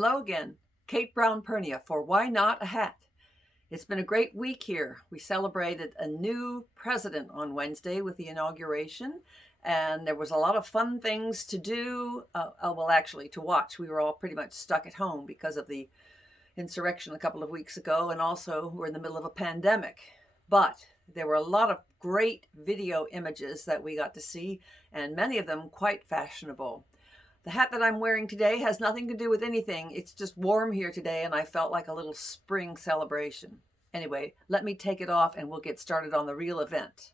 Hello again, Kate Brown Pernia for Why Not a Hat? It's been a great week here. We celebrated a new president on Wednesday with the inauguration, and there was a lot of fun things to do. Actually, to watch. We were all pretty much stuck at home because of the insurrection a couple of weeks ago, and also we're in the middle of a pandemic. But there were a lot of great video images that we got to see, and many of them quite fashionable. The hat that I'm wearing today has nothing to do with anything. It's just warm here today, and I felt like a little spring celebration. Anyway, let me take it off and we'll get started on the real event.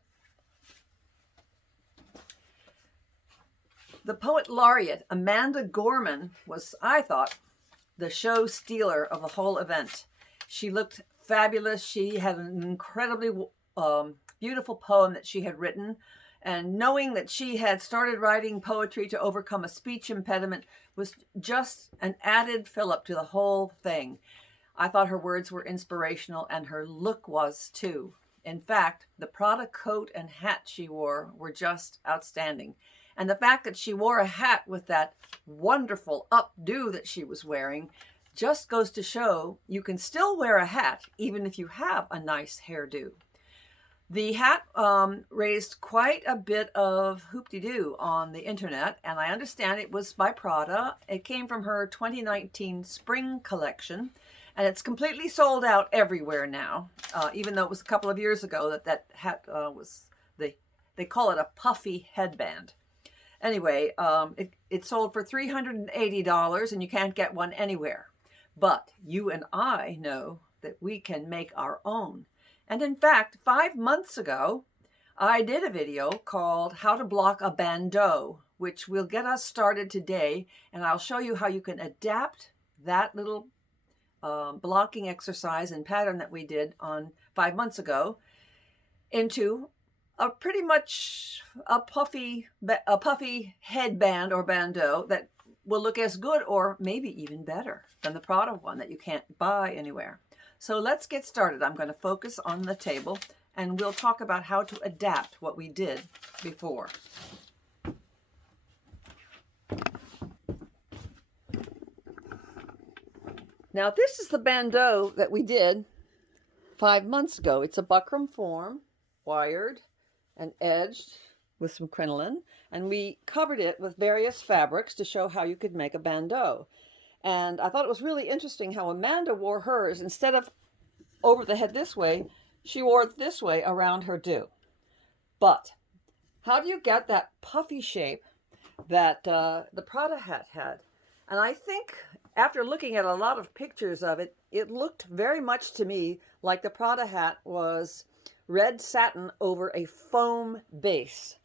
The poet laureate, Amanda Gorman, was, I thought, the show stealer of the whole event. She looked fabulous. She had an incredibly beautiful poem that she had written. And knowing that she had started writing poetry to overcome a speech impediment was just an added fillip to the whole thing. I thought her words were inspirational, and her look was too. In fact, the Prada coat and hat she wore were just outstanding. And the fact that she wore a hat with that wonderful updo that she was wearing just goes to show you can still wear a hat even if you have a nice hairdo. The hat raised quite a bit of hoop-de-doo on the internet, and I understand it was by Prada. It came from her 2019 spring collection, and it's completely sold out everywhere now, even though it was a couple of years ago that hat was, they call it a Puffy Headband. Anyway, it sold for $380, and you can't get one anywhere. But you and I know that we can make our own. And in fact, 5 months ago, I did a video called How to Block a Bandeau, which will get us started today. And I'll show you how you can adapt that little blocking exercise and pattern that we did on 5 months ago into a pretty much a puffy headband or bandeau that will look as good or maybe even better than the Prada one that you can't buy anywhere. So let's get started. I'm going to focus on the table, and we'll talk about how to adapt what we did before. Now, this is the bandeau that we did 5 months ago. It's a buckram form, wired and edged with some crinoline, and we covered it with various fabrics to show how you could make a bandeau. And I thought it was really interesting how Amanda wore hers. Instead of over the head this way, she wore it this way around her do. But how do you get that puffy shape that the Prada hat had? And I think after looking at a lot of pictures of it, it looked very much to me like the Prada hat was red satin over a foam base.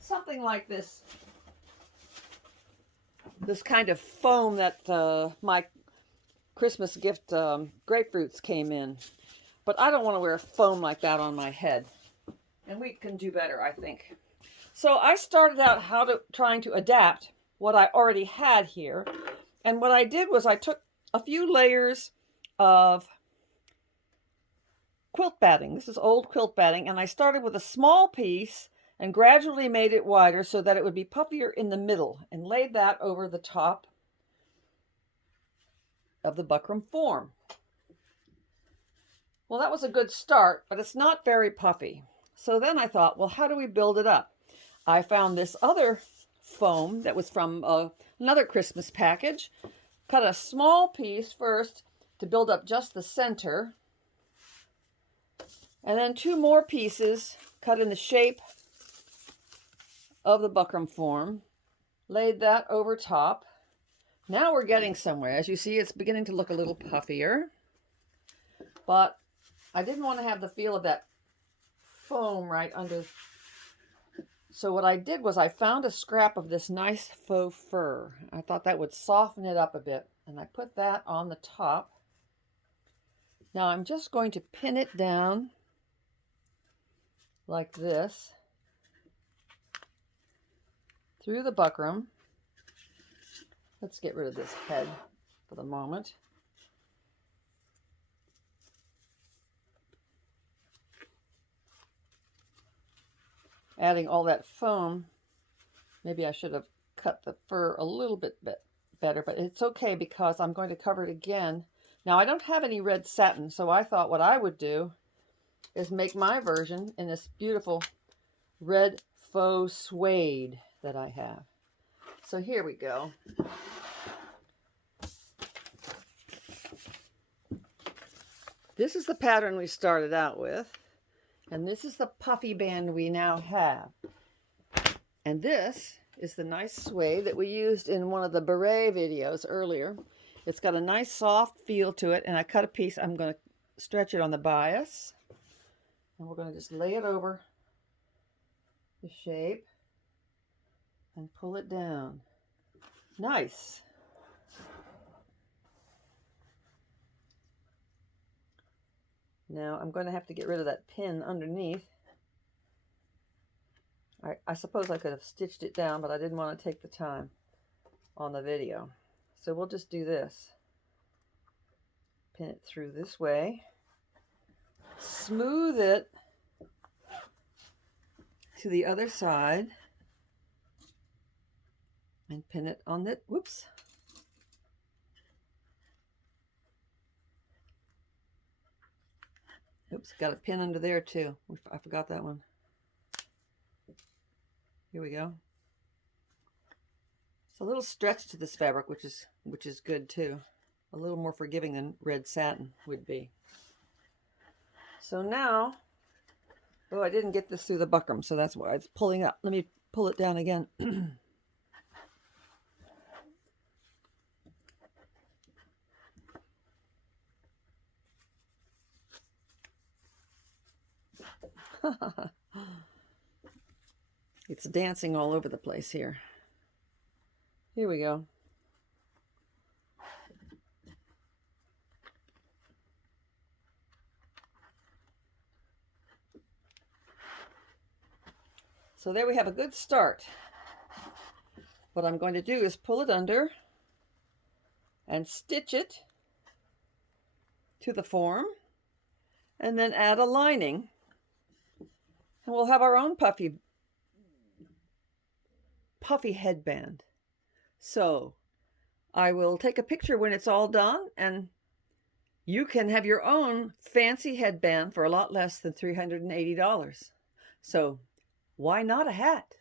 Something like this. This kind of foam that my Christmas gift grapefruits came in. But I don't want to wear foam like that on my head. And we can do better, I think. So I started out trying to adapt what I already had here. And what I did was I took a few layers of quilt batting. This is old quilt batting. And I started with a small piece and gradually made it wider so that it would be puffier in the middle, and laid that over the top of the buckram form. Well, that was a good start, but it's not very puffy. So then I thought, well, how do we build it up? I found this other foam that was from another Christmas package. Cut a small piece first to build up just the center, and then 2 more pieces cut in the shape of the buckram form, laid that over top. Now we're getting somewhere. As you see, it's beginning to look a little puffier, but I didn't want to have the feel of that foam right under. So what I did was I found a scrap of this nice faux fur. I thought that would soften it up a bit, and I put that on the top. Now I'm just going to pin it down like this through the buckram. Let's get rid of this head for the moment. Adding all that foam, maybe I should have cut the fur a little bit better, but it's okay because I'm going to cover it again. Now, I don't have any red satin, so I thought what I would do is make my version in this beautiful red faux suede that I have. So here we go. This is the pattern we started out with, and this is the puffy band we now have. And this is the nice suede that we used in one of the beret videos earlier. It's got a nice soft feel to it, and I cut a piece. I'm going to stretch it on the bias, and we're going to just lay it over the shape and pull it down. Nice. Now I'm going to have to get rid of that pin underneath. I suppose I could have stitched it down, but I didn't want to take the time on the video. So we'll just do this. Pin it through this way. Smooth it to the other side. And pin it on the, whoops. Oops, got a pin under there too. I forgot that one. Here we go. It's a little stretch to this fabric, which is good too. A little more forgiving than red satin would be. So now, oh, I didn't get this through the buckram, so that's why it's pulling up. Let me pull it down again. It's dancing all over the place here. Here we go. So there we have a good start. What I'm going to do is pull it under and stitch it to the form and then add a lining. And we'll have our own puffy headband. So I will take a picture when it's all done, and you can have your own fancy headband for a lot less than $380. So why not a hat?